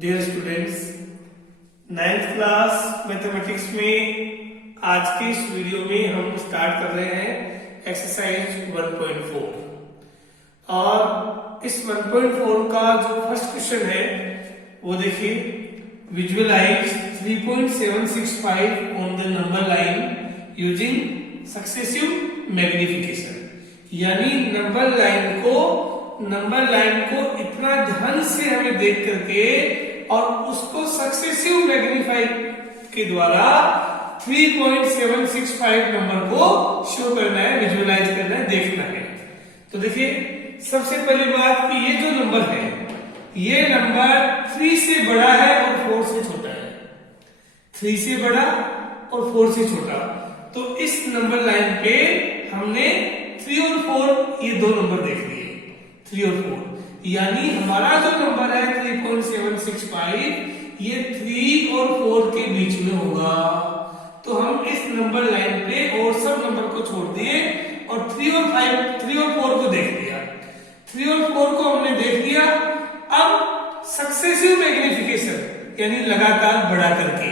Dear students, ninth class mathematics में आज के इस वीडियो में हम स्टार्ट कर रहे हैं एक्सरसाइज 1.4 और इस 1.4 का जो फर्स्ट क्वेश्चन है वो देखिए, visualise 3.765 on the number line using successive magnification. यानी नंबर लाइन को इतना ध्यान से हमें देख करके और उसको सक्सेसिव मैग्नीफाई के द्वारा 3.765 नंबर को शो करना है, विजुअलाइज करना है, देखना है। तो देखिए, सबसे पहली बात कि ये जो नंबर है, ये नंबर 3 से बड़ा है और 4 से छोटा है। 3 से बड़ा और 4 से छोटा। तो इस नंबर लाइन पे हमने 3 और 4 ये दो नंबर देख लिए, 3 और 4। यानी हमारा जो नंबर है 3.765 ये 3 और 4 के बीच में होगा। तो हम इस नंबर लाइन पे और सब नंबर को छोड़ दिए और 3 और 4 को देख लिया। 3 और 4 को हमने देख लिया। अब सक्सेसिव मैग्निफिकेशन यानी लगातार बढ़ा करके,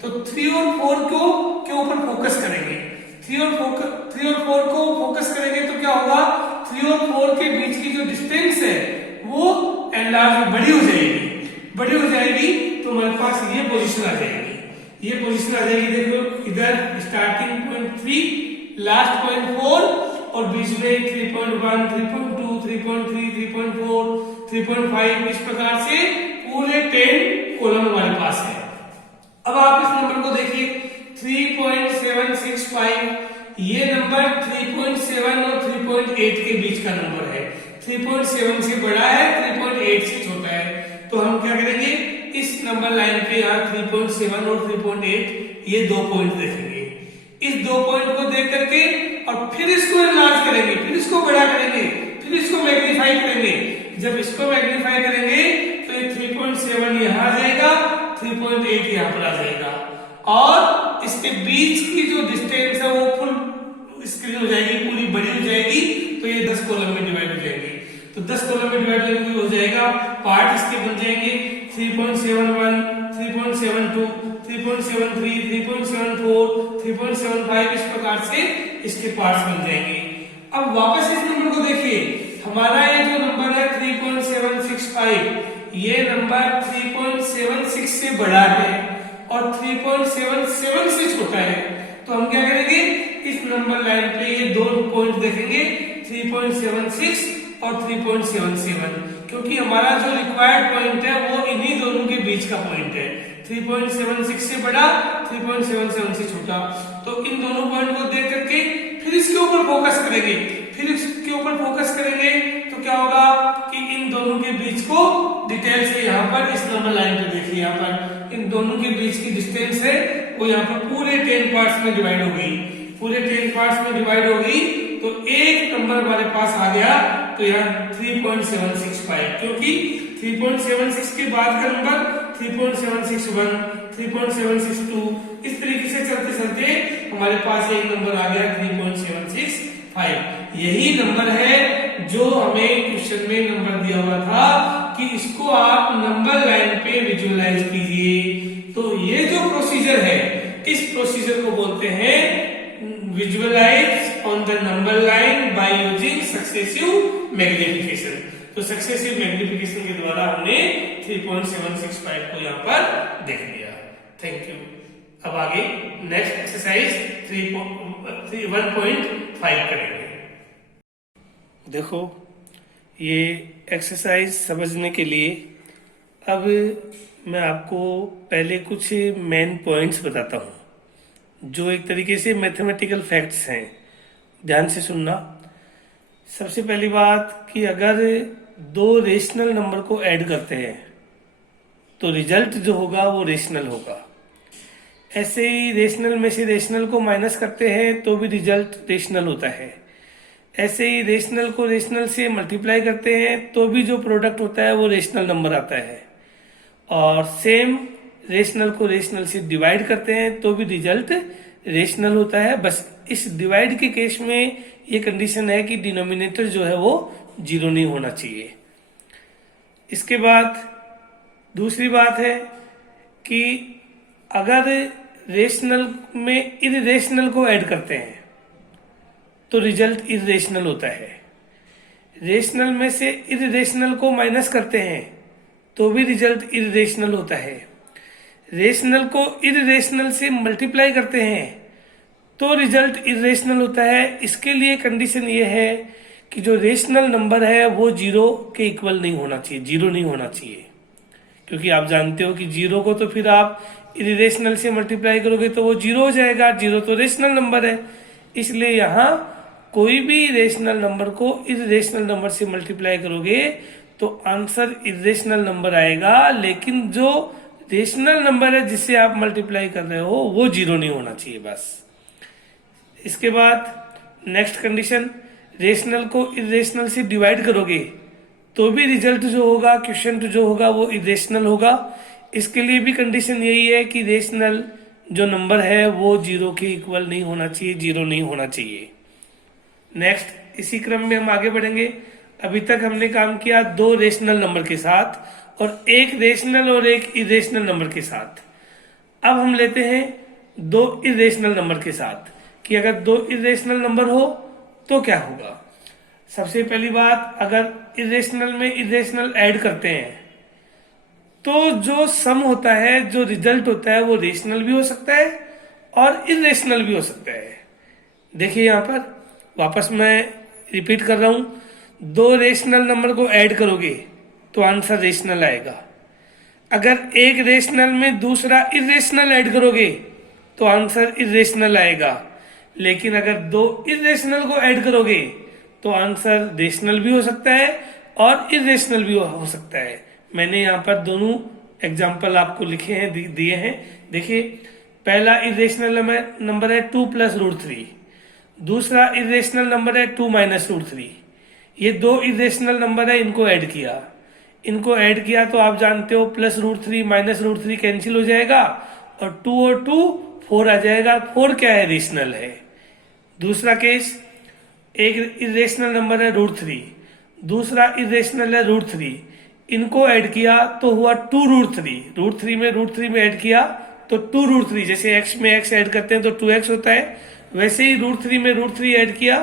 तो 3 और 4 को के ऊपर फोकस करेंगे। 3 और 4 को फोकस करेंगे तो क्या होगा, 3 और 4 के बीच की जो डिस्टेंस है वो एनलार्ज बड़ी हो जाएगी। तो हमारे पास ये पोजीशन आ जाएगी। देखो, इधर स्टार्टिंग पॉइंट 3, लास्ट पॉइंट 4 और बीच में 3.1, 3.2, 3.3, 3.4, 3.5 इस प्रकार से पूरे 10 कॉलम हमारे पास है। अब आप इस नंबर को देखिए, 3.765 ये नंबर 3.7 और 3.8 के बीच का नंबर है। 3.7 से बड़ा है, 3.8 से छोटा है। तो हम क्या करेंगे, इस नंबर लाइन पे यहाँ 3.7 और 3.8 ये दो पॉइंट देखेंगे। इस दो पॉइंट को देख करके और फिर इसको एनलार्ज करेंगे, फिर इसको बड़ा करेंगे, फिर इसको मैग्नीफाई करेंगे। जब इसको मैग्नीफाई करेंगे तो ये 3.7 यहाँ आ जाएगा, 3.8 यहाँ पर आ जाएगा और इसके बीच की जो डिस्टेंस है वो फुल स्क्रीन हो जाएगी, पूरी बड़ी हो जाएगी। तो ये 10 कॉलम में डिवाइड हो जाएगी। तो 10 कॉलम में डिवाइड हो जाएगा। पार्ट इसके बन जाएंगे 3.71, 3.72, 3.73, 3.74, 3.75 इस प्रकार से इसके पार्ट्स बन जाएंगे। अब वापस इस नंबर को देखिए, हमारा ये जो नंबर है 3.765 ये नंबर 3.76 से बड़ा है और 3.77 से छोटा है। तो हम क्या करेंगे, इस नंबर लाइन पे ये दो पॉइंट देखेंगे, 3.76 और 3.77, क्योंकि हमारा जो रिक्वायर्ड पॉइंट है वो इन्हीं दोनों के बीच का पॉइंट है। 3.76 से बड़ा, 3.77 से छोटा। तो इन दोनों पॉइंट को देख करके फिर इसके ऊपर फोकस करेंगे। तो क्या होगा कि इन दोनों के बीच को डिटेल से यहाँ पर इस नंबर लाइन पे देखिए, यहाँ पर इन दोनों के बीच की डिस्टेंस है वो यहाँ पर पूरे 10 पार्ट्स में डिवाइड हो गई। तो एक नंबर हमारे पास आ गया। तो यहाँ 3.765, क्योंकि 3.76 के बाद का नंबर 3.761, 3.762 इस तरीके से चलते हमारे पास एक नंबर आ गया 3.765। यही नंबर है जो हमें क्वेश्चन में नंबर दिया हुआ था कि इसको आप नंबर लाइन पे विजुअलाइज कीजिए। तो ये जो प्रोसीजर है, इस प्रोसीजर को बोलते हैं visualise on the number line by using successive magnification. तो सक्सेसिव मैग्निफिकेशन के द्वारा हमने 3.765 को यहाँ पर देख लिया। Thank you. अब आगे नेक्स्ट एक्सरसाइज 1.5 करेंगे। देखो, ये एक्सरसाइज समझने के लिए अब मैं आपको पहले कुछ मेन पॉइंट्स बताता हूँ जो एक तरीके से मैथमेटिकल फैक्ट्स हैं। ध्यान से सुनना। सबसे पहली बात कि अगर दो रेशनल नंबर को ऐड करते हैं तो रिजल्ट जो होगा वो रेशनल होगा। ऐसे ही रेशनल में से रेशनल को माइनस करते हैं तो भी रिजल्ट रेशनल होता है। ऐसे ही रेशनल को रेशनल से मल्टीप्लाई करते हैं तो भी जो प्रोडक्ट होता है वो रेशनल नंबर आता है। और सेम रेशनल को रेशनल से डिवाइड करते हैं तो भी रिजल्ट रेशनल होता है। बस इस डिवाइड के केस में ये कंडीशन है कि डिनोमिनेटर जो है वो 0 नहीं होना चाहिए। इसके बाद दूसरी बात है कि अगर रेशनल में इरेशनल को ऐड करते हैं तो रिजल्ट इरेशनल होता है, रेशनल में से इरेशनल को माइनस करते हैं तो भी रिजल्ट इरेशनल होता है, रेशनल को इरेशनल से मल्टीप्लाई करते हैं तो रिजल्ट इरेशनल होता है। इसके लिए कंडीशन ये है कि जो रेशनल नंबर है वो जीरो के इक्वल नहीं होना चाहिए, जीरो नहीं होना चाहिए, क्योंकि आप जानते हो कि जीरो को तो फिर आप इरेशनल से मल्टीप्लाई करोगे तो वो जीरो हो जाएगा, जीरो तो रेशनल नंबर है। इसलिए यहाँ कोई भी रेशनल नंबर को इरेशनल नंबर से मल्टीप्लाई करोगे तो आंसर इरेशनल नंबर आएगा, लेकिन जो रेशनल नंबर है जिससे आप मल्टीप्लाई कर रहे हो वो जीरो नहीं होना चाहिए बस। इसके बाद नेक्स्ट कंडीशन, रेशनल को इरेशनल से डिवाइड करोगे तो भी रिजल्ट जो होगा, क्वोशिएंट जो होगा वो इरेशनल होगा। इसके लिए भी कंडीशन यही है कि रेशनल जो नंबर है वो जीरो के इक्वल नहीं होना चाहिए, जीरो नहीं होना चाहिए। नेक्स्ट इसी क्रम में हम आगे बढ़ेंगे। अभी तक हमने काम किया दो रेशनल नंबर के साथ और एक रेशनल और एक इरेशनल नंबर के साथ। अब हम लेते हैं दो इरेशनल नंबर के साथ कि अगर दो इरेशनल नंबर हो तो क्या होगा। सबसे पहली बात, अगर इरेशनल में इरेशनल ऐड करते हैं तो जो सम होता है, जो रिजल्ट होता है वो रेशनल भी हो सकता है और इरेशनल भी हो सकता है। देखिए यहाँ पर वापस मैं रिपीट कर रहा हूं, दो रेशनल नंबर को ऐड करोगे तो आंसर रेशनल आएगा। अगर एक रेशनल में दूसरा इरेशनल ऐड करोगे तो आंसर इरेशनल आएगा, लेकिन अगर दो इरेशनल को ऐड करोगे तो आंसर रेशनल भी हो सकता है और इरेशनल भी हो सकता है। मैंने यहाँ पर दोनों एग्जाम्पल आपको लिखे हैं, दिए हैं। देखिए पहला इरेशनल नंबर है 2 + √3, दूसरा इरेशनल नंबर है 2 - √3। ये दो इरेशनल नंबर है, इनको ऐड किया तो आप जानते हो +√3 -√3 कैंसिल हो जाएगा और 2 और 2 4 आ जाएगा। 4 क्या है, रेशनल है। दूसरा केस, एक इरेशनल नंबर है √3, दूसरा इरेशनल है √3, इनको ऐड किया तो हुआ 2√3, √3 में √3 में ऐड किया तो 2√3, जैसे x में x ऐड करते हैं तो 2x होता है, वैसे ही √3 में √3 ऐड किया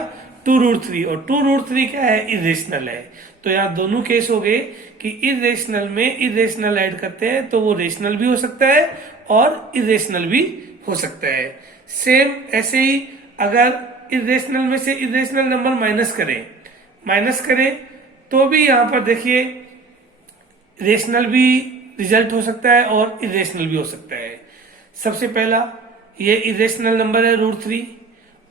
2√3, और 2√3 क्या है, इरेशनल है। तो यहाँ दोनों केस हो गए कि इरेशनल में इरेशनल ऐड करते हैं तो वो रेशनल भी हो सकता है और इरेशनल भी हो सकता है। सेम ऐसे ही अगर इरेशनल में से इरेशनल नंबर माइनस करें तो भी यहाँ पर देखिए रेशनल भी रिजल्ट हो सकता है और इरेशनल भी हो सकता है। सबसे पहला ये इरेशनल नंबर है √3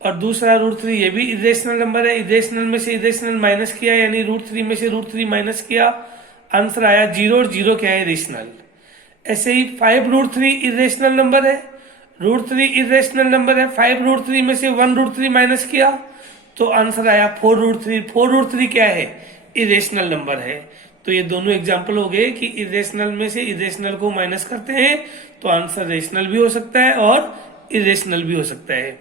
और दूसरा √3, ये भी इरेशनल नंबर है। इरेशनल में से इरेशनल माइनस किया यानी √3 में से √3 माइनस किया, आंसर आया 0 और 0 क्या है, रेशनल। ऐसे ही 5√3 इरेशनल नंबर है, √3 इरेशनल नंबर है, 5√3 में से 1√3 माइनस किया तो आंसर आया 4√3। 4√3 क्या है, इरेशनल नंबर है। तो ये दोनों एग्जाम्पल हो गए कि इरेशनल में से इरेशनल को माइनस करते हैं तो आंसर रेशनल भी हो सकता है और इरेशनल भी हो सकता है।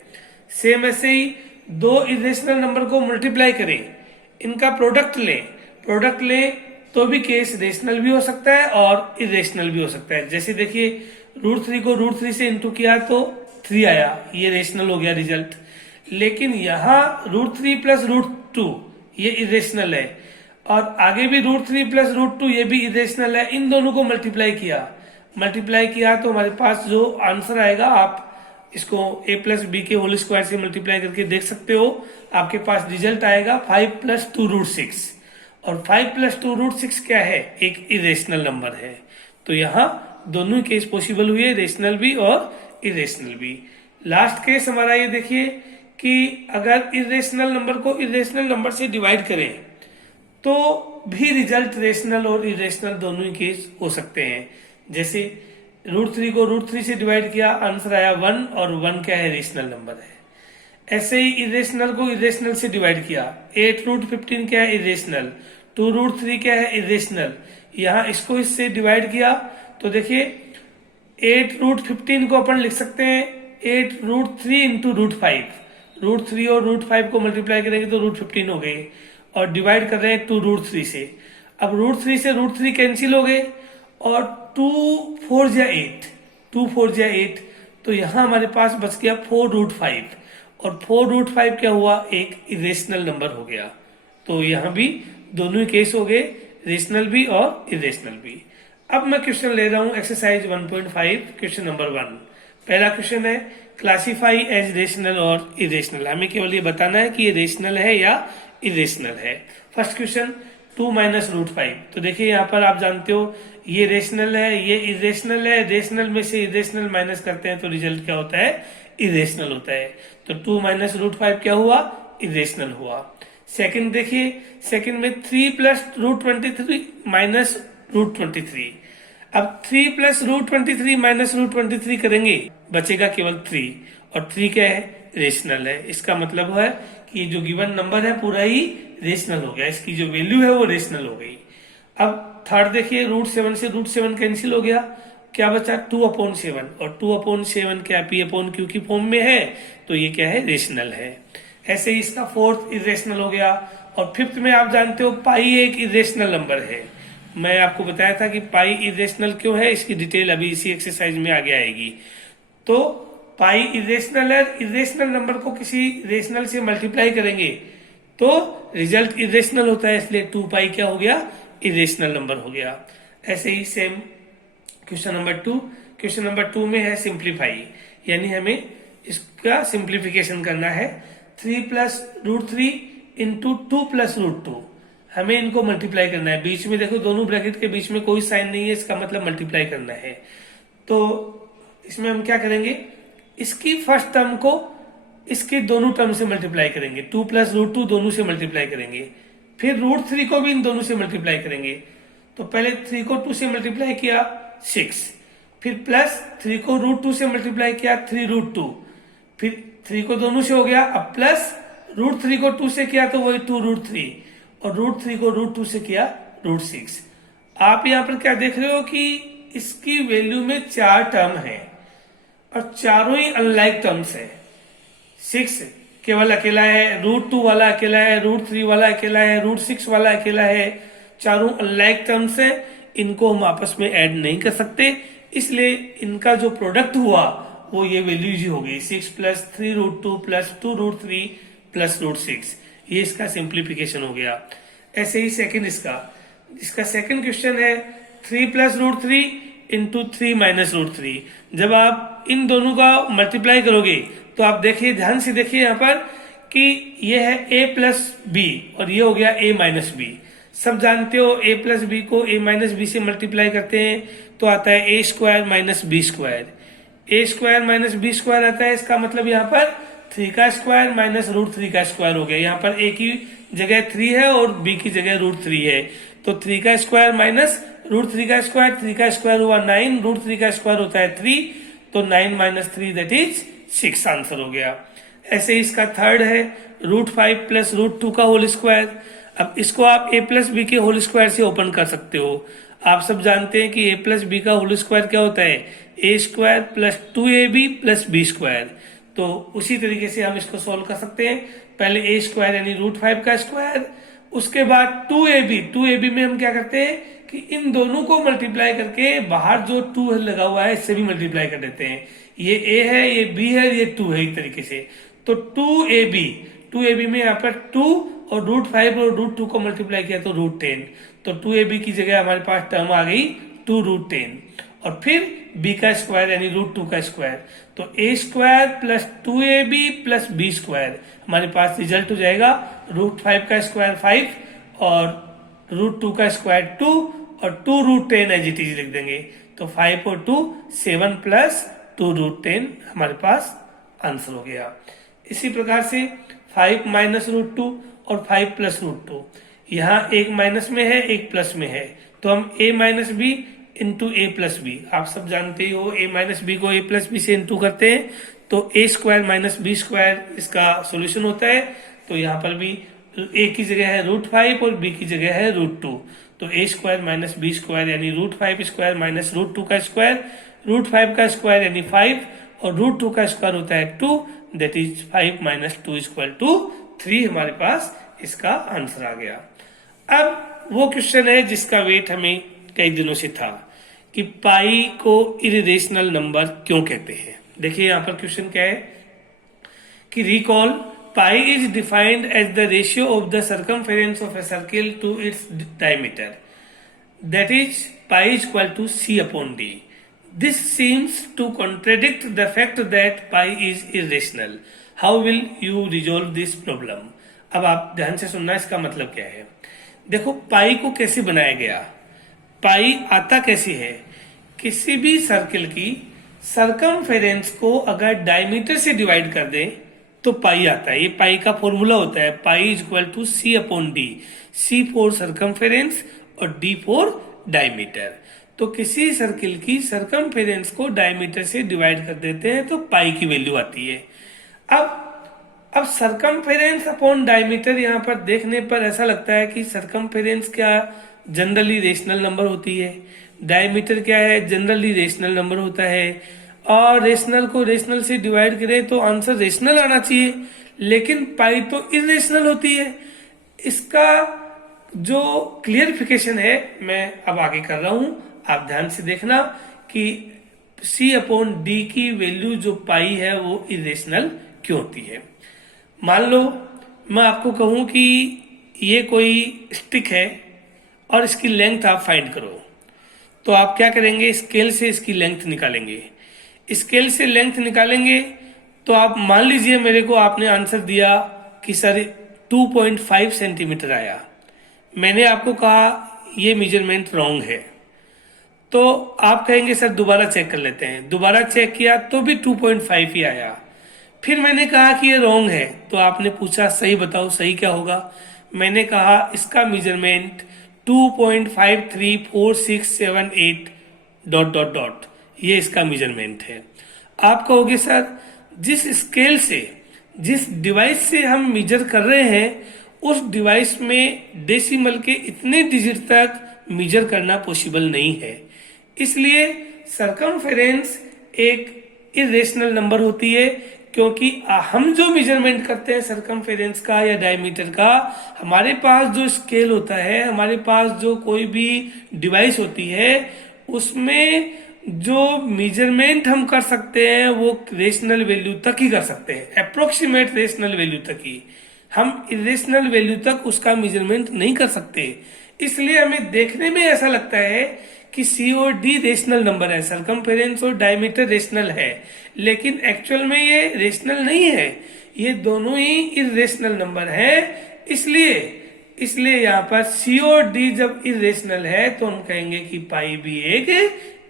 सेम ऐसे ही दो इरेशनल नंबर को मल्टीप्लाई करें, इनका प्रोडक्ट लें तो भी केस रेशनल भी हो सकता है और इरेशनल भी हो सकता है। जैसे देखिए √3 को √3 से इंटू किया तो 3 आया, ये रेशनल हो गया रिजल्ट। लेकिन यहाँ √3 + √2 ये इरेशनल है और आगे भी √3 + √2 ये भी इरेशनल है। इन दोनों को मल्टीप्लाई किया तो हमारे पास जो आंसर आएगा, आप इसको a + b के होल स्क्वायर से मल्टीप्लाई करके देख सकते हो, आपके पास रिजल्ट आएगा 5 + 2√6 और 5 + 2√6 क्या है, एक इरेशनल नंबर है। तो यहाँ दोनों केस पॉसिबल हुए, रेशनल भी और इरेशनल भी। लास्ट केस हमारा ये देखिए कि अगर इरेशनल नंबर को इरेशनल नंबर से डिवाइड करें तो भी रिजल्ट रेशनल और इरेशनल दोनों ही केस हो सकते हैं। जैसे √3 को √3 से डिवाइड किया, आंसर आया 1 और 1 क्या है, रेशनल नंबर है। ऐसे ही इरेशनल को इरेशनल से डिवाइड किया, 8√15 क्या है, इरेशनल, 2√3 क्या है, इरेशनल। यहाँ इसको इससे डिवाइड किया तो देखिए 8√15 को अपन लिख सकते हैं 8√3 × √5, √3 और √5 को मल्टीप्लाई करेंगे तो √15 हो गए और डिवाइड कर रहे हैं 2√3 से। अब √3 से √3 कैंसिल हो गए और 2 4 8, 2 4 8, तो यहाँ हमारे पास बच गया 4√5, और 4√5 क्या हुआ, एक इरेशनल नंबर हो गया। तो यहाँ भी दोनों ही केस हो गए, रेशनल भी और इरेशनल भी। अब मैं क्वेश्चन ले रहा हूँ एक्सरसाइज 1.5, क्वेश्चन नंबर 1। पहला क्वेश्चन है क्लासीफाई एज रेशनल और इरेशनल। हमें केवल ये बताना है कि ये रेशनल है या इरेशनल है। First question 2 - √5। तो देखिए यहाँ पर आप जानते हो ये रेशनल है, ये इरेशनल है। रेशनल में से इरेशनल माइनस करते हैं तो रिजल्ट क्या होता है, इरेशनल होता है। तो 2 - √5 क्या हुआ, इरेशनल हुआ। सेकंड देखिए, सेकंड में 3 + √23 माइनस √23। अब 3 + √23 माइनस √23 करेंगे, बचेगा केवल 3, और 3 क्या है, रेशनल है। इसका मतलब है कि ये जो गिवन नंबर है पूरा ही रेशनल हो गया, इसकी जो वैल्यू है वो रेशनल हो गई। अब थर्ड देखिए, √7 से √7 कैंसिल हो गया, क्या बचा 2/7, और 2/7 क्या P/Q की फॉर्म में है, तो ये क्या है, रेशनल है। ऐसे ही इसका फोर्थ इरेशनल हो गया। और फिफ्थ में आप जानते हो पाई एक इरेशनल नंबर है। मैं आपको बताया था कि पाई इरेशनल क्यों है, इसकी डिटेल अभी इसी एक्सरसाइज में आगे आएगी। तो पाई इरेशनल है, इरेशनल नंबर को किसी रेशनल से मल्टीप्लाई करेंगे तो रिजल्ट इरेशनल होता है, इसलिए 2π क्या हो गया, इरेशनल नंबर हो गया। ऐसे ही same question number 2। Question number 2 में है सिंप्लीफाई, यानी हमें इसका सिंप्लीफिकेशन करना है। 3 + √3 इंटू 2 + √2, हमें इनको मल्टीप्लाई करना है। बीच में देखो, दोनों ब्रैकेट के बीच में कोई साइन नहीं है, इसका मतलब मल्टीप्लाई करना है। तो इसमें हम क्या करेंगे, इसकी फर्स्ट टर्म को इसके दोनों टर्म से मल्टीप्लाई करेंगे, 2 + √2 दोनों से मल्टीप्लाई करेंगे, फिर √3 को भी इन दोनों से मल्टीप्लाई करेंगे। तो पहले 3 को 2 से मल्टीप्लाई किया 6, फिर प्लस 3 को √2 से मल्टीप्लाई किया 3√2, फिर 3 को दोनों से हो गया, अब प्लस √3 को 2 से किया तो वही 2√3, और √3 को √2 से किया √6। आप यहाँ पर क्या देख रहे हो कि इसकी वैल्यू में 4 टर्म है और चारों ही अनलाइक टर्म्स है। 6 केवल अकेला है, √2 वाला अकेला है, √3 वाला अकेला है, √6 वाला अकेला है। चारों अनलाइक टर्म्स है, इनको हम आपस में ऐड नहीं कर सकते, इसलिए इनका जो प्रोडक्ट हुआ वो ये वैल्यूज ही हो गई, 6 + 3√2 + 2√3 + √6। ये इसका सिंप्लीफिकेशन हो गया। ऐसे ही सेकंड इसका सेकंड क्वेश्चन है 3 + √3 इंटू 3 - √3। जब आप इन दोनों का मल्टीप्लाई करोगे तो आप देखिए, ध्यान से देखिए यहाँ पर कि ये है a + b और ये हो गया a - b। सब जानते हो a + b को a - b से मल्टीप्लाई करते हैं तो आता है a² - b²। a² - b² आता है, इसका मतलब यहाँ पर 3 का स्क्वायर माइनस √3 का स्क्वायर हो गया। यहाँ पर a की जगह 3 है और b की जगह √3 है, तो 3 का स्क्वायर माइनस √3 का स्क्वायर, 3 का स्क्वायर हुआ 9, √3 का स्क्वायर होता है 3, तो 9 - 3 दैट इज 6 आंसर हो गया। ऐसे इसका थर्ड है √5 + √2 का होल स्क्वायर। अब इसको आप a + b के होल स्क्वायर से ओपन कर सकते हो। आप सब जानते हैं कि a + b का होल स्क्वायर क्या होता है, a² + 2ab + b²। तो उसी तरीके से हम इसको सोल्व कर सकते हैं। पहले a² यानी √5 का स्क्वायर, उसके बाद 2ab में हम क्या करते हैं कि इन दोनों को मल्टीप्लाई करके बाहर जो 2 लगा हुआ है इससे भी मल्टीप्लाई कर देते हैं। ये a है, ये b है, ये 2 है एक तरीके से। तो 2ab में यहाँ पर 2 और √5 और √2 को मल्टीप्लाई किया तो √10, तो 2ab की जगह हमारे पास टर्म आ गई 2√10, और फिर b का स्क्वायर यानी √2 का स्क्वायर, तो a² + 2ab + b²। हमारे पास रिजल्ट हो जाएगा √5 का स्क्वायर 5 और √2 का स्क्वायर 2 और 2√10 एज इट इज लिख देंगे। तो 5 और 2 7 + 2√10 हमारे पास आंसर हो गया। इसी प्रकार से 5 - √2 और 5 + √2, यहाँ एक माइनस में है एक प्लस में है, तो हम a - b into a + b, आप सब जानते ही हो a - b को a + b से इंटू करते हैं तो a² - b² इसका सॉल्यूशन होता है। तो यहाँ पर भी a की जगह है √5 और b की जगह है √2, तो a² - b² यानी √5² - √2 का स्क्वायर, √5 का स्क्वायर यानी 5 और √2 का स्क्वायर होता है 2, दैट इज 5 - 2 = 3। हमारे पास इसका आंसर आ गया। अब वो क्वेश्चन है जिसका वेट हमें कई दिनों से था कि पाई को इरेशनल नंबर क्यों कहते हैं। देखिए यहाँ पर क्वेश्चन क्या है कि recall pi is defined as the ratio of the circumference of a circle to its diameter, that is pi is equal to c upon d. This seems to contradict the fact that pi is irrational. How will you resolve this problem? अब आप ध्यान से सुनना, इसका मतलब क्या है। देखो पाई को कैसे बनाया गया, पाई आता कैसी है, किसी भी सर्किल की सरकमफेरेंस को अगर डायमीटर से डिवाइड कर दें तो पाई आता है। ये पाई का फॉर्मूला होता है, pi is equal to C upon D, C for circumference और डी फॉर डायमीटर। तो किसी सर्किल की सरकमफेरेंस को डायमीटर से डिवाइड कर देते हैं तो पाई की वैल्यू आती है। अब सरकमफेरेंस अपॉन डायमीटर यहाँ पर देखने पर ऐसा लगता है कि सरकमफेरेंस क्या जनरली रेशनल नंबर होती है, डायमीटर क्या है जनरली रेशनल नंबर होता है, और रेशनल को रेशनल से डिवाइड करें तो आंसर रेशनल आना चाहिए, लेकिन पाई तो इरेशनल होती है। इसका जो क्लियरिफिकेशन है मैं अब आगे कर रहा हूं, आप ध्यान से देखना कि c अपॉन डी की वैल्यू जो पाई है वो इरेशनल क्यों होती है। मान लो मैं आपको कहूं कि ये कोई स्टिक है और इसकी लेंथ आप फाइंड करो, तो आप क्या करेंगे, स्केल से इसकी लेंथ निकालेंगे। स्केल से लेंथ निकालेंगे तो आप मान लीजिए मेरे को आपने आंसर दिया कि सर 2.5 सेंटीमीटर आया, मैंने आपको कहा ये मेजरमेंट रॉन्ग है, तो आप कहेंगे सर दोबारा चेक कर लेते हैं। दोबारा चेक किया तो भी 2.5 ही आया। फिर मैंने कहा कि ये रॉन्ग है, तो आपने पूछा सही बताओ सही क्या होगा। मैंने कहा इसका मेजरमेंट 2.534678 ... ये इसका मेजरमेंट है। आप कहोगे सर जिस स्केल से, जिस डिवाइस से हम मेजर कर रहे हैं उस डिवाइस में डेसिमल के इतने डिजिट तक मेजर करना पॉसिबल नहीं है, इसलिए सरकमफेरेंस एक इरेशनल नंबर होती है, क्योंकि हम जो मेजरमेंट करते हैं सरकमफेरेंस का या डायमीटर का, हमारे पास जो स्केल होता है, हमारे पास जो कोई भी डिवाइस होती है, उसमें जो मेजरमेंट हम कर सकते हैं वो रेशनल वैल्यू तक ही कर सकते हैं, अप्रोक्सीमेट रेशनल वैल्यू तक ही। हम इरेशनल वैल्यू तक उसका मेजरमेंट नहीं कर सकते, इसलिए हमें देखने में ऐसा लगता है कि सी और डी रेशनल नंबर है, सरकमफेरेंस और डायमीटर रेशनल है, लेकिन एक्चुअल में ये रेशनल नहीं है, ये दोनों ही इरेशनल नंबर है। इसलिए यहाँ पर सी और डी जब इरेशनल है तो हम कहेंगे कि पाई भी एक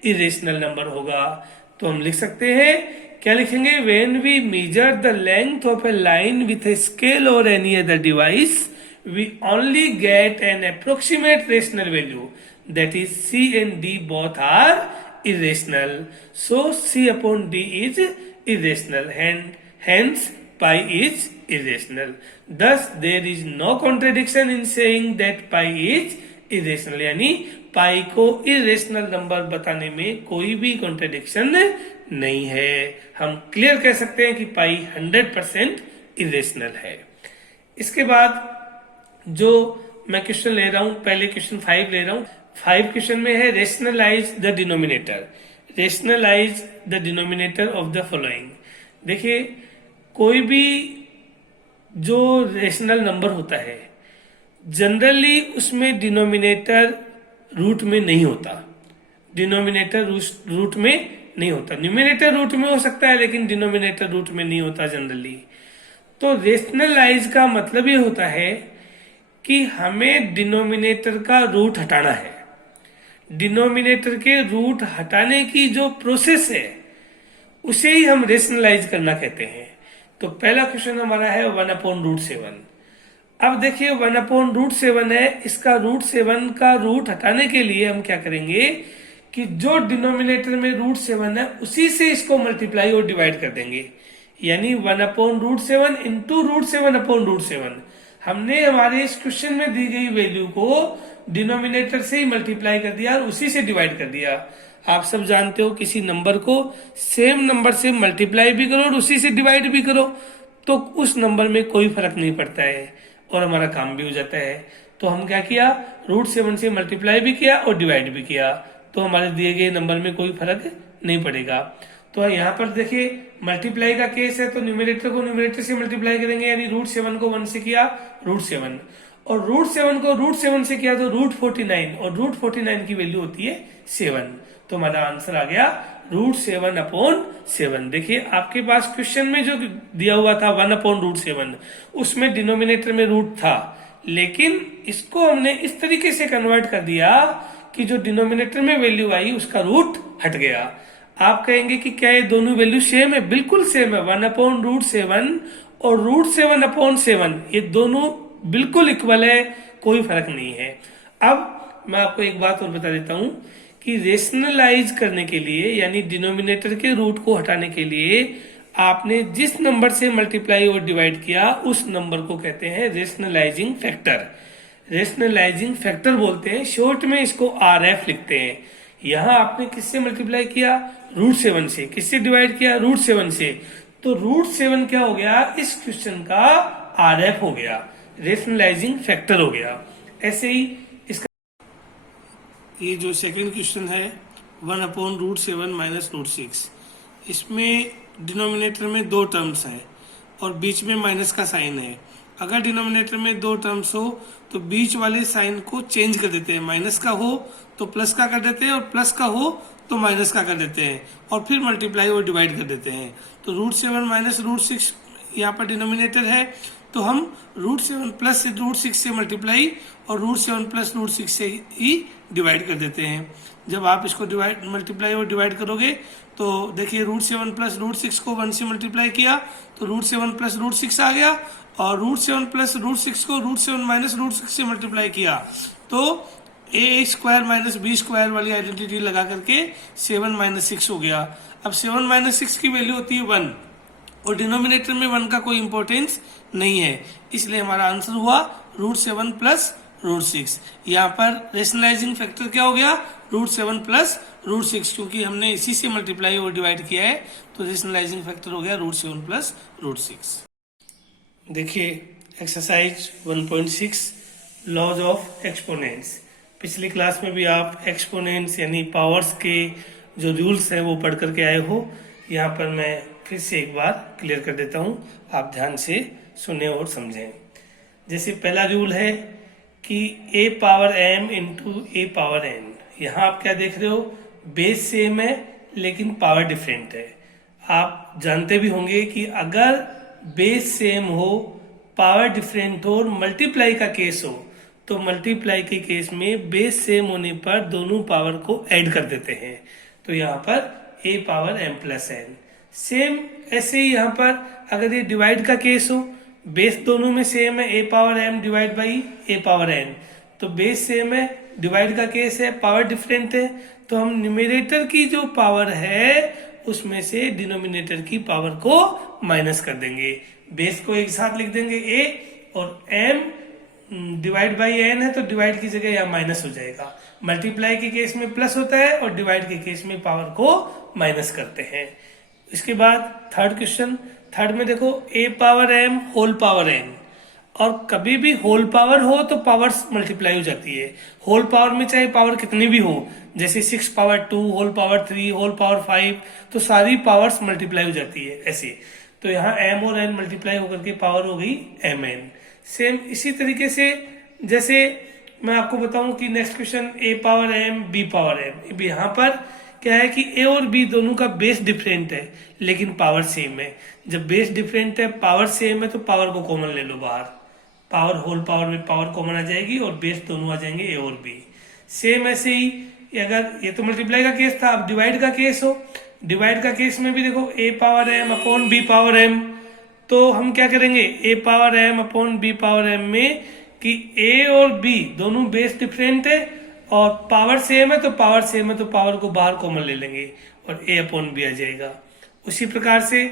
इरेशनल नंबर होगा। तो हम लिख सकते हैं, क्या लिखेंगे, when we measure the length of a line with a scale और any other device we only get an approximate rational value, that is c and d both are irrational, so c upon d is irrational, hence pi is irrational. Thus there is no contradiction in saying that pi is irrational, यानी पाई को irrational number बताने में कोई भी contradiction नहीं है। हम clear कह सकते हैं कि पाई 100% irrational है। इसके बाद जो मैं क्वेश्चन ले रहा हूं, पहले क्वेश्चन 5 ले रहा हूं। 5 क्वेश्चन में है rationalise the denominator, rationalise the denominator of the following. देखिए कोई भी जो रेशनल नंबर होता है जनरली उसमें डिनोमिनेटर रूट में नहीं होता, डिनोमिनेटर रूट में नहीं होता, न्यूमिनेटर रूट में हो सकता है लेकिन डिनोमिनेटर रूट में नहीं होता जनरली। तो रेशनलाइज का मतलब ये होता है कि हमें डिनोमिनेटर का रूट हटाना है। डिनोमिनेटर के रूट हटाने की जो प्रोसेस है उसे ही हम रेशनलाइज करना कहते हैं। तो पहला क्वेश्चन हमारा है 1/√7। अब देखिए 1/√7 है, इसका √7 का रूट हटाने के लिए हम क्या करेंगे कि जो डिनोमिनेटर में √7 है उसी से इसको मल्टीप्लाई और डिवाइड कर देंगे, यानी 1/√7 इंटू √7/√7। हमने हमारे इस क्वेश्चन में दी गई वैल्यू को डिनोमिनेटर से ही मल्टीप्लाई कर दिया और उसी से डिवाइड कर दिया। आप सब जानते हो किसी नंबर को सेम नंबर से मल्टीप्लाई भी करो और उसी से डिवाइड भी करो तो उस नंबर में कोई फर्क नहीं पड़ता है और हमारा काम भी हो जाता है। तो हम क्या किया, √7 से मल्टीप्लाई भी किया और डिवाइड भी किया, तो हमारे दिए गए नंबर में कोई फर्क नहीं पड़ेगा। तो यहाँ पर देखिए मल्टीप्लाई का केस है, तो न्यूमरेटर को न्यूमरेटर से मल्टीप्लाई करेंगे, यानी √7 को 1 से किया √7, और √7 को √7 से किया तो √49, और √49 की वैल्यू होती है 7। तो हमारा आंसर आ गया √7/7। देखिए आपके पास क्वेश्चन में जो दिया हुआ था 1/√7, उसमें डिनोमिनेटर में रूट था, लेकिन इसको हमने इस तरीके से कन्वर्ट कर दिया कि जो डिनोमिनेटर में वैल्यू आई उसका रूट हट गया। आप कहेंगे कि क्या ये दोनों वैल्यू सेम है? बिल्कुल सेम है। 1/√7 और √7/7 ये दोनों बिल्कुल इक्वल है, कोई फर्क नहीं है। अब मैं आपको एक बात और बता देता हूं कि रेशनलाइज करने के लिए, यानी डिनोमिनेटर के रूट को हटाने के लिए आपने जिस नंबर से मल्टीप्लाई और डिवाइड किया उस नंबर को कहते हैं रेशनलाइजिंग फैक्टर। रेशनलाइजिंग फैक्टर बोलते हैं, शॉर्ट में इसको RF लिखते हैं। यहां आपने किससे मल्टीप्लाई किया? √7 से। किससे डिवाइड किया? √7 से। तो √7 क्या हो गया? इस क्वेश्चन का RF हो गया, रेशनलाइजिंग फैक्टर हो गया। ऐसे ही इसका ये जो सेकंड क्वेश्चन है 1/√7 -√6, इसमें डिनोमिनेटर में 2 टर्म्स हैं और बीच में माइनस का साइन है। अगर डिनोमिनेटर में 2 टर्म्स हो तो बीच वाले साइन को चेंज कर देते हैं, माइनस का हो तो प्लस का कर देते हैं और प्लस का हो तो माइनस का कर देते हैं, और फिर मल्टीप्लाई और डिवाइड कर देते हैं। तो √7 -√6 यहाँ पर डिनोमिनेटर है, तो हम √7 प्लस √6 से मल्टीप्लाई और √7 प्लस √6 से ही डिवाइड कर देते हैं। जब आप इसको मल्टीप्लाई और डिवाइड करोगे तो देखिए √7 प्लस √6 को 1 से मल्टीप्लाई किया तो √7 प्लस √6 आ गया, और √7 प्लस √6 को √7 माइनस √6 से मल्टीप्लाई किया तो a² - b² वाली आइडेंटिटी लगा करके 7 - 6 हो गया। अब 7 - 6 की वैल्यू होती है 1, और डिनोमिनेटर में 1 का कोई इंपॉर्टेंस नहीं है, इसलिए हमारा आंसर हुआ √7 प्लस √6। यहाँ पर रेशनलाइजिंग फैक्टर क्या हो गया? √7 प्लस √6, क्योंकि हमने इसी से मल्टीप्लाई और डिवाइड किया है, तो रेशनलाइजिंग फैक्टर हो गया √7 प्लस √6। देखिए एक्सरसाइज 1.6 लॉज ऑफ एक्सपोनेंट्स। पिछली क्लास में भी आप एक्सपोनेंट्स यानी पावर्स के जो रूल्स हैं वो पढ़ करके आए हो। यहाँ पर मैं फिर से एक बार क्लियर कर देता हूँ, आप ध्यान से सुने और समझें। जैसे पहला रूल है कि a⁻m इंटू a⁻n। यहाँ आप क्या देख रहे हो? बेस सेम है लेकिन पावर डिफरेंट है। आप जानते भी होंगे कि अगर बेस सेम हो, पावर डिफरेंट हो और मल्टीप्लाई का केस हो, तो मल्टीप्लाई के केस में बेस सेम होने पर दोनों पावर को ऐड कर देते हैं, तो यहाँ पर a⁻m + n। सेम ऐसे ही यहाँ पर अगर ये डिवाइड का केस हो, बेस दोनों में सेम है, a⁻m डिवाइड बाई a⁻n, तो बेस सेम है, डिवाइड का केस है, पावर डिफरेंट है, तो हम न्यूमरेटर की जो पावर है उसमें से डिनोमिनेटर की पावर को माइनस कर देंगे। बेस को एक साथ लिख देंगे a, और m डिवाइड बाई n है तो डिवाइड की जगह यहाँ माइनस हो जाएगा। मल्टीप्लाई के केस में प्लस होता है और डिवाइड के केस में पावर को माइनस करते हैं। इसके बाद थर्ड क्वेश्चन, थर्ड में देखो a⁻m होल पावर n, और कभी भी होल पावर हो तो पावर्स मल्टीप्लाई हो जाती है। होल पावर में चाहे पावर कितनी भी हो, जैसे 6⁻2 होल पावर 3 होल पावर 5, तो सारी पावर्स मल्टीप्लाई हो जाती है ऐसे। तो यहाँ m और n मल्टीप्लाई होकर के पावर हो गई mn। सेम इसी तरीके से जैसे मैं आपको बताऊं कि नेक्स्ट क्वेश्चन a⁻m b⁻m। यहाँ पर क्या है कि a और b दोनों का बेस डिफरेंट है लेकिन पावर सेम है। जब बेस डिफरेंट है, पावर सेम है, तो पावर को कॉमन ले लो बाहर, पावर होल पावर में पावर कॉमन आ जाएगी और बेस दोनों आ जाएंगे a और b। सेम ऐसे ही अगर ये तो मल्टीप्लाई का केस था, अब डिवाइड का केस हो, डिवाइड का केस में भी देखो a⁻m b⁻m, तो हम क्या करेंगे a⁻m b⁻m में कि a और b दोनों बेस डिफरेंट है और पावर सेम है, तो पावर सेम है तो पावर को बाहर कॉमन ले लेंगे और a/b आ जाएगा। उसी प्रकार से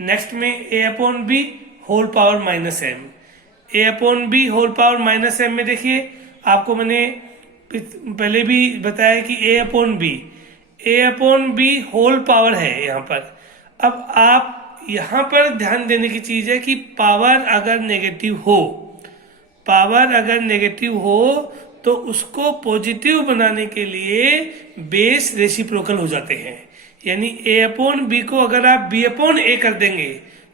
नेक्स्ट में a/b whole power -m, a/b whole power -m में देखिए आपको मैंने पहले भी बताया कि a/b होल पावर है यहाँ पर। अब आप यहाँ पर ध्यान देने की चीज है कि पावर अगर नेगेटिव हो तो उसको पॉजिटिव बनाने के लिए बेस रेसिप्रोकल हो जाते हैं। यानी a अपॉन बी को अगर आप b अपॉन ए कर देंगे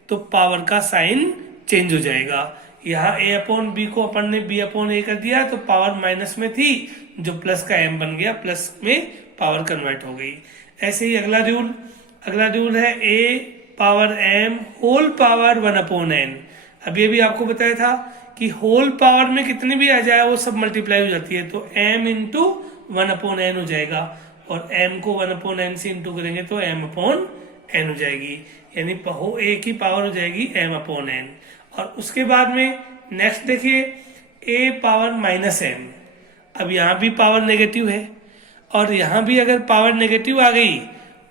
तो पावर का साइन चेंज हो जाएगा। यहाँ a अपॉन बी को अपन ने b अपॉन ए कर दिया तो पावर माइनस में थी, जो प्लस का m बन गया, प्लस में पावर कन्वर्ट हो गई। ऐसे ही अगला रूल है a power m whole power 1 upon n। अब ये भी आपको बताया था कि होल पावर में कितनी भी आ जाए वो सब मल्टीप्लाई हो जाती है, तो m इंटू 1 अपॉन n हो जाएगा, और m को 1 अपॉन n से इंटू करेंगे तो m अपॉन n हो जाएगी, यानी a की पावर हो जाएगी m अपॉन n। और उसके बाद में नेक्स्ट देखिए a पावर माइनस m। अब यहाँ भी पावर नेगेटिव है और यहाँ भी अगर पावर नेगेटिव आ गई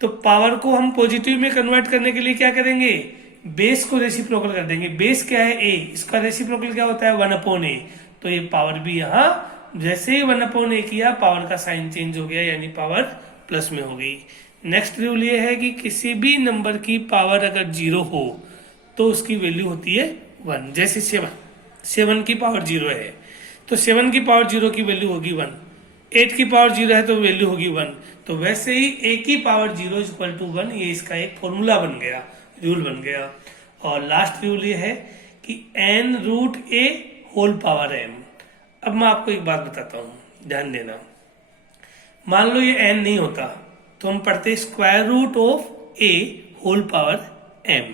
तो पावर को हम पॉजिटिव में कन्वर्ट करने के लिए क्या करेंगे, बेस को रेसिप्रोकल कर देंगे। बेस क्या है, a, इसका रेसिप्रोकल क्या होता है 1 अपॉन ए, तो ये पावर भी यहाँ जैसे ही 1 अपॉन ए किया पावर का साइन चेंज हो गया, यानी पावर प्लस में हो गई। नेक्स्ट रूल ये है कि किसी भी नंबर की पावर अगर 0 हो तो उसकी वैल्यू होती है 1। जैसे 7 की पावर 0 है तो 7 की पावर 0 की वैल्यू होगी 1, 8 की पावर 0 है तो वैल्यू होगी 1। तो वैसे ही a की पावर 0 इक्वल टू 1, ये इसका एक फॉर्मूला बन गया, रूल बन गया। और लास्ट रूल ये है कि n root a whole power m। अब मैं आपको एक बात बताता हूँ, ध्यान देना। मान लो ये n नहीं होता तो हम पढ़ते square root of a whole power m।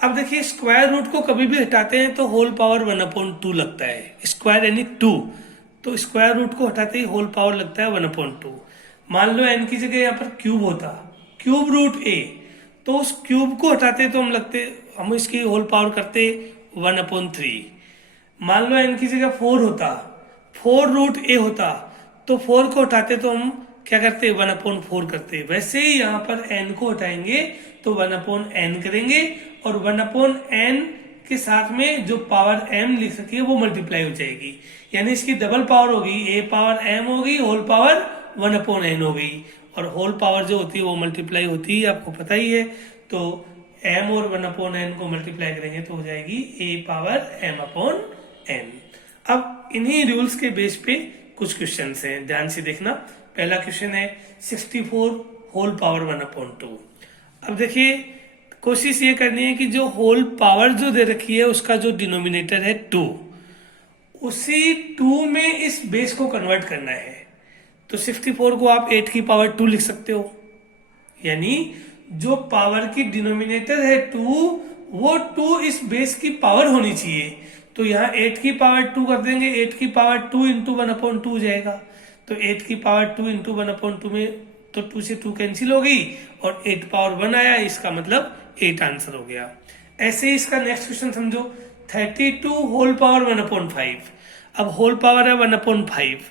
अब देखिए स्क्वायर रूट को कभी भी हटाते हैं तो होल पावर 1 अपॉन 2 लगता है, स्क्वायर यानी 2, तो स्क्वायर रूट को हटाते ही होल पावर लगता है 1 अपॉन 2। मान लो n की जगह यहाँ पर क्यूब होता, क्यूब रूट a, तो उस क्यूब को हटाते तो हम इसकी होल पावर करते 1 अपॉन 3। मान लो n की जगह 4 होता, 4 रूट a होता, तो 4 को हटाते तो हम क्या करते 1 अपॉन 4 करते। वैसे ही यहाँ पर n को हटाएंगे तो 1 अपॉन n करेंगे, और 1 अपॉन n के साथ में जो पावर m लिख सके वो मल्टीप्लाई हो जाएगी, यानी इसकी डबल पावर होगी, a पावर m होगी, होल पावर 1 अपॉन n हो गई। और होल पावर जो होती है वो मल्टीप्लाई होती है, आपको पता ही है, तो m और 1 अपॉन n को मल्टीप्लाई करेंगे तो हो जाएगी a power m upon n। अब इन्हीं रूल्स के बेस पे कुछ क्वेश्चन हैं, ध्यान से देखना। पहला क्वेश्चन है 64 होल पावर 1 अपॉन 2। अब देखिए कोशिश ये करनी है कि जो होल पावर जो दे रखी है उसका जो डिनोमिनेटर है 2, उसी 2 में इस बेस को कन्वर्ट करना है। तो 64 को आप 8 की पावर 2 लिख सकते हो, यानी जो पावर की डिनोमिनेटर है 2, वो 2 इस बेस की पावर होनी चाहिए। तो यहाँ 8 की पावर 2 कर देंगे, 8 की पावर 2 इंटू 1 अपॉन 2 हो जाएगा। तो 8 की पावर 2 इंटू 1 अपॉन 2 में तो 2 से 2 कैंसिल हो गई और 8 पावर 1 आया, इसका मतलब 8 आंसर हो गया। ऐसे ही इसका नेक्स्ट क्वेश्चन समझो 32 होल पावर 1 अपॉन 5। अब होल पावर है 1 अपॉन 5,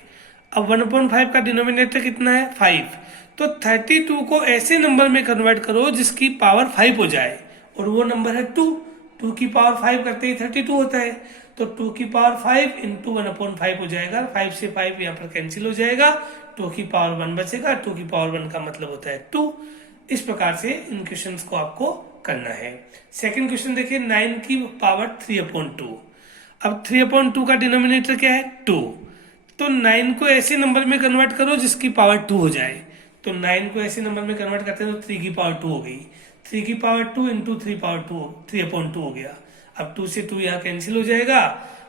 अब 1 अपॉन 5 का डिनोमिनेटर कितना है 5, तो 32 को ऐसे नंबर में कन्वर्ट करो जिसकी पावर 5 हो जाए, और वो नंबर है 2। 2 की पावर 5 करते ही 32 होता है, तो 2 की पावर 5 इंटू 1 अपॉन 5 हो जाएगा। 5 से 5 यहाँ पर कैंसिल हो जाएगा, 2 की पावर 1 बचेगा, 2 की पावर 1 का मतलब होता है 2। इस प्रकार से इन क्वेश्चंस को आपको करना है। सेकंड क्वेश्चन देखिए 9 की पावर 3 अपॉन 2। अब 3 अपॉन 2 का डिनोमिनेटर क्या है 2, तो 9 को ऐसे नंबर में कन्वर्ट करो जिसकी पावर 2 हो जाए। तो 9 को ऐसे नंबर में कन्वर्ट करते हैं तो 3 की पावर 2 हो गई, 3 की पावर 2 इंटू 3 पावर 2, 3 अपॉन 2 हो गया। अब 2 से 2 यहाँ कैंसिल हो जाएगा,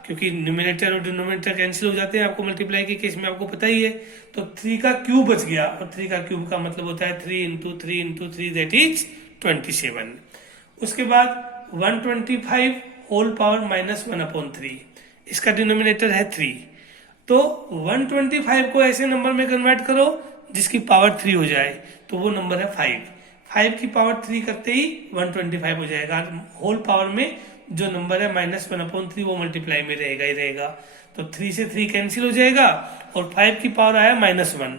क्योंकि न्यूमिनेटर और डिनोमिनेटर कैंसिल हो जाते हैं, आपको मल्टीप्लाई के केस में आपको पता ही है। तो 3 का क्यूब बच गया, और 3 का क्यूब का मतलब होता है 3 इंटू 3 इंटू 3 दैट इज 27। उसके बाद 125 होल पावर माइनस 1 अपॉन 3, इसका डिनोमिनेटर है 3। तो 125 को ऐसे नंबर में कन्वर्ट करो जिसकी पावर 3 हो जाए, तो वो नंबर है 5। 5 की पावर 3 करते ही 125 हो जाएगा। होल पावर में जो नंबर है माइनस 1 अपॉन 3 वो मल्टीप्लाई में रहेगा ही रहेगा, तो 3 से 3 कैंसिल हो जाएगा, और 5 की पावर आया -1।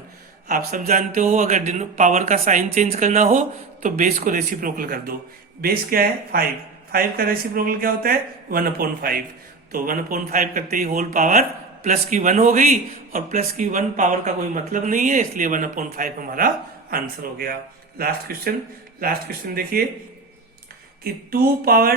आप सब जानते हो अगर पावर का साइन चेंज करना हो तो बेस को रेसिप्रोकल कर दो। बेस क्या है 5, 5 का रेसिप्रोकल क्या होता है 1 अपॉन 5, तो 1 अपॉन 5 करते ही होल पावर प्लस की 1 हो गई, और प्लस की 1 पावर का कोई मतलब नहीं है, इसलिए 1 अपॉन 5 हमारा आंसर हो गया। लास्ट क्वेश्चन देखिए कि 2 power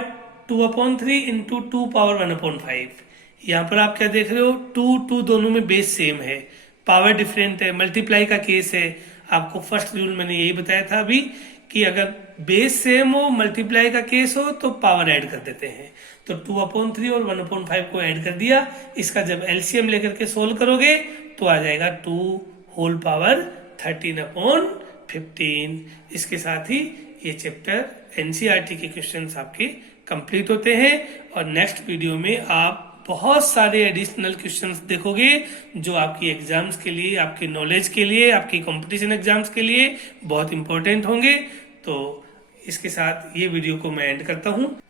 2 upon 3 into 2 power 1 upon 5, यहाँ पर आप क्या देख रहे हो, 2 दोनों में बेस सेम है, पावर डिफरेंट है, मल्टीप्लाई का केस है। आपको फर्स्ट रूल मैंने यही बताया था अभी कि अगर बेस सेम हो, मल्टीप्लाई का केस हो तो पावर ऐड कर देते हैं। तो 2/3 और 1/5 को ऐड कर दिया। इसका जब एलसीएम लेकर के सोल्व करोगे तो आ जाएगा 2 होल पावर 13/15। इसके साथ ही ये चैप्टर एनसीईआरटी के क्वेश्चंस आपके कंप्लीट होते हैं और नेक्स्ट वीडियो में आप बहुत सारे एडिशनल क्वेश्चंस देखोगे जो आपकी एग्जाम्स के लिए, आपकी नॉलेज के लिए, आपकी कंपटीशन एग्जाम्स के लिए बहुत इंपॉर्टेंट होंगे। तो इसके साथ ये वीडियो को मैं एंड करता हूँ।